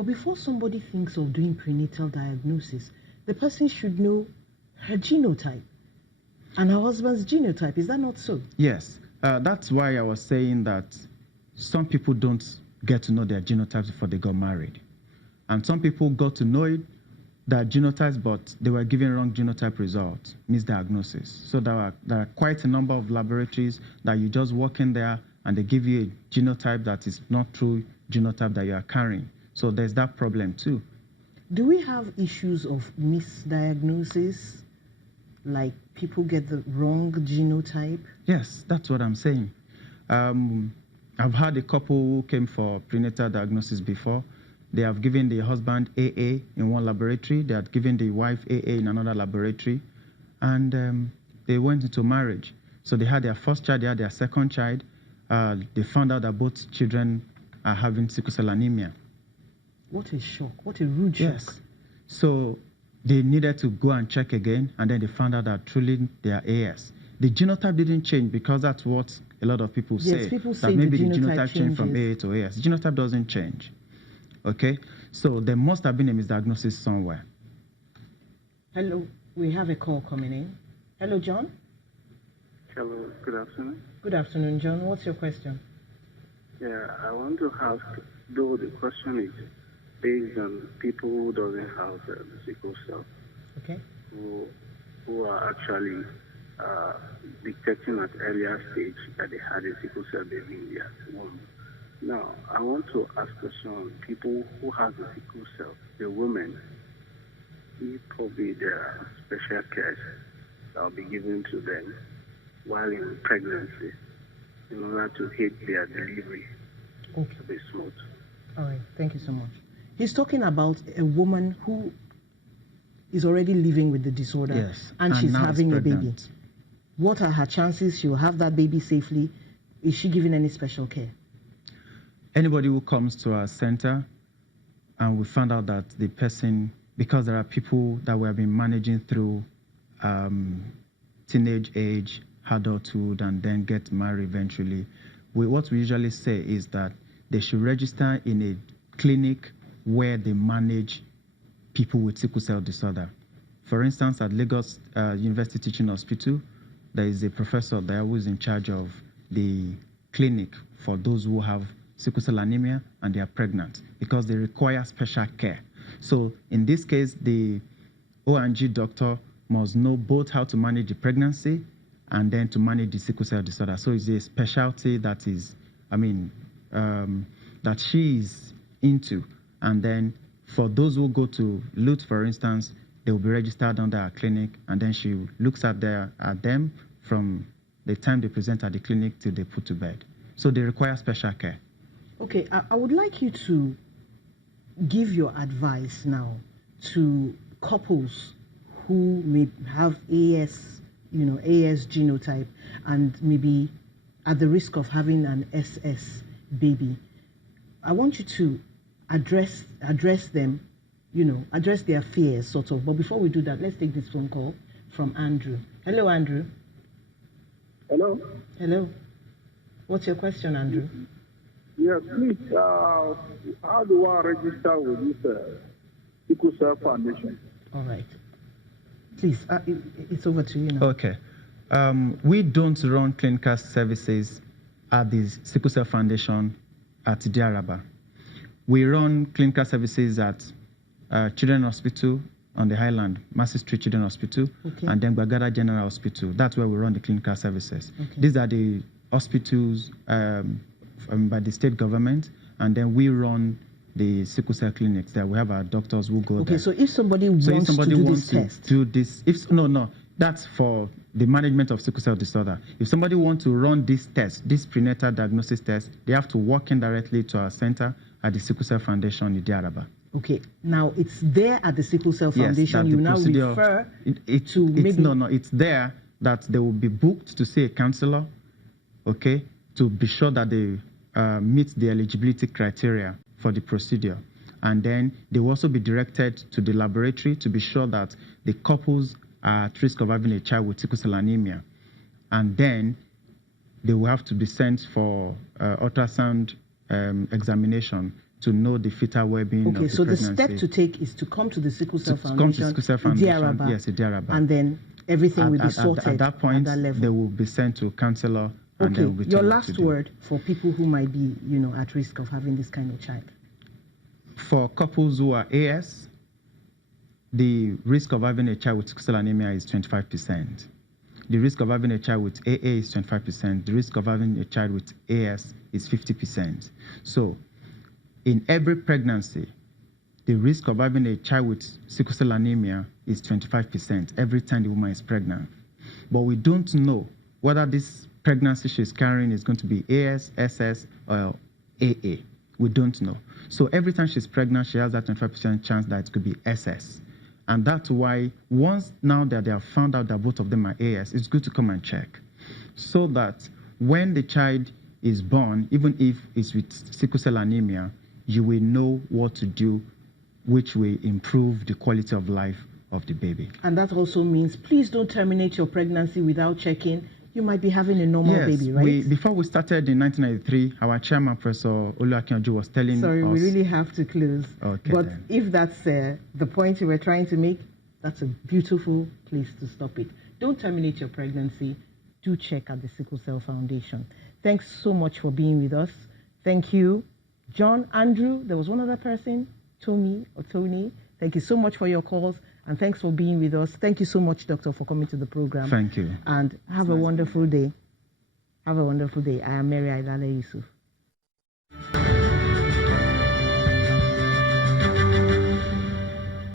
But before somebody thinks of doing prenatal diagnosis, the person should know her genotype and her husband's genotype. Is that not so? Yes. That's why I was saying that some people don't get to know their genotypes before they got married. And some people got to know it, their genotypes, but they were given wrong genotype results, misdiagnosis. So there are quite a number of laboratories that you just walk in there and they give you a genotype that is not true genotype that you are carrying. So there's that problem too. Do we have issues of misdiagnosis, like people get the wrong genotype? Yes, that's what I'm saying. I've had a couple who came for prenatal diagnosis before. They have given the husband AA in one laboratory. They had given the wife AA in another laboratory. And they went into marriage. So they had their first child, they had their second child. They found out that both children are having sickle cell anemia. What a shock. What a rude shock. Yes. So they needed to go and check again. And then they found out that truly they are AS. The genotype didn't change because that's what a lot of people say. Yes, people say that maybe the genotype changes. changed from AA to AS. The genotype doesn't change. Okay, so there must have been a misdiagnosis somewhere. Hello, we have a call coming in. Hello, John. Hello, good afternoon. Good afternoon, John. What's your question? Yeah, I want to ask, though the question is based on people who doesn't have the sickle cell, Okay. who are actually detecting at earlier stage that they had a sickle cell baby in their womb. Now, I want to ask a question on people who have the sickle cell, the women, probably there are special cares that will be given to them while in pregnancy in order to aid their delivery to be smooth. All right, thank you so much. He's talking about a woman who is already living with the disorder, Yes, and she's now is having a baby. pregnant. What are her chances she'll have that baby safely? Is she given any special care? Anybody who comes to our center and we found out that the person, because there are people that we have been managing through teenage age, adulthood, and then get married eventually, what we usually say is that they should register in a clinic where they manage people with sickle cell disorder. For instance, at Lagos University Teaching Hospital, there is a professor there who is in charge of the clinic for those who have sickle cell anemia and they are pregnant, because they require special care. So in this case, the O&G doctor must know both how to manage the pregnancy and then to manage the sickle cell disorder. So it's a specialty that is, that she is into. And then for those who go to LUT, for instance, they will be registered under our clinic, and then she looks at them from the time they present at the clinic till they put to bed. So they require special care. Okay, I would like you to give your advice now to couples who may have AS genotype and maybe at the risk of having an SS baby. I want you to address them, address their fears, sort of. But before we do that, let's take this phone call from Andrew. Hello, Andrew. Hello. Hello. What's your question, Andrew? Yes, please. How do I register with this Sickle Cell Foundation? All right. Please, it's over to you now. Okay. We don't run clinical services at the Sickle Cell Foundation at Diaraba. We run clinical services at Children's Hospital on the Highland, Massey Street Children's Hospital, and then Bagada General Hospital. That's where we run the clinical services. Okay. These are the hospitals by the state government, and then we run the sickle cell clinics there. We have our doctors who go there. Okay, so if somebody wants to do this test. No, that's for the management of sickle cell disorder. If somebody wants to run this test, this prenatal diagnosis test, they have to walk in directly to our center at the Sickle Cell Foundation in Diaraba. Okay, now it's there at the Sickle Cell Foundation. Yes, you now refer to maybe... No, it's there that they will be booked to see a counselor, okay, to be sure that they meet the eligibility criteria for the procedure. And then they will also be directed to the laboratory to be sure that the couples are at risk of having a child with sickle cell anemia. And then they will have to be sent for ultrasound examination to know the fetal well-being of the so pregnancy. the step to take is to come to the Sickle Cell come to Foundation, Sickle Cell Foundation, Idiaraba, yes, Idiaraba. and then everything will be sorted at that point, at that level. they will be sent to a counselor. And they will be your told what to last do. word for people who might be, at risk of having this kind of child. For couples who are AS, the risk of having a child with sickle cell anemia is 25%. The risk of having a child with AA is 25%. The risk of having a child with AS is 50%. So, in every pregnancy, the risk of having a child with sickle cell anemia is 25% every time the woman is pregnant. But we don't know whether this pregnancy she's carrying is going to be AS, SS, or AA. We don't know. So every time she's pregnant, she has that 25% chance that it could be SS. And that's why once now that they have found out that both of them are AS, it's good to come and check. So that when the child is born, even if it's with sickle cell anemia, you will know what to do, which will improve the quality of life of the baby. And that also means please don't terminate your pregnancy without checking. You might be having a normal baby, right? Before we started in 1993, our chairman, Professor Oluwakinju, was telling us... Sorry, we really have to close. Okay, but then. If that's the point you were trying to make, that's a beautiful place to stop it. Don't terminate your pregnancy. Do check at the Sickle Cell Foundation. Thanks so much for being with us. Thank you. John, Andrew, there was one other person, Tony. Thank you so much for your calls. And thanks for being with us. Thank you so much, Doctor, for coming to the program. Thank you. And have a wonderful day. Have a wonderful day. I am Mary Aidale Yusuf.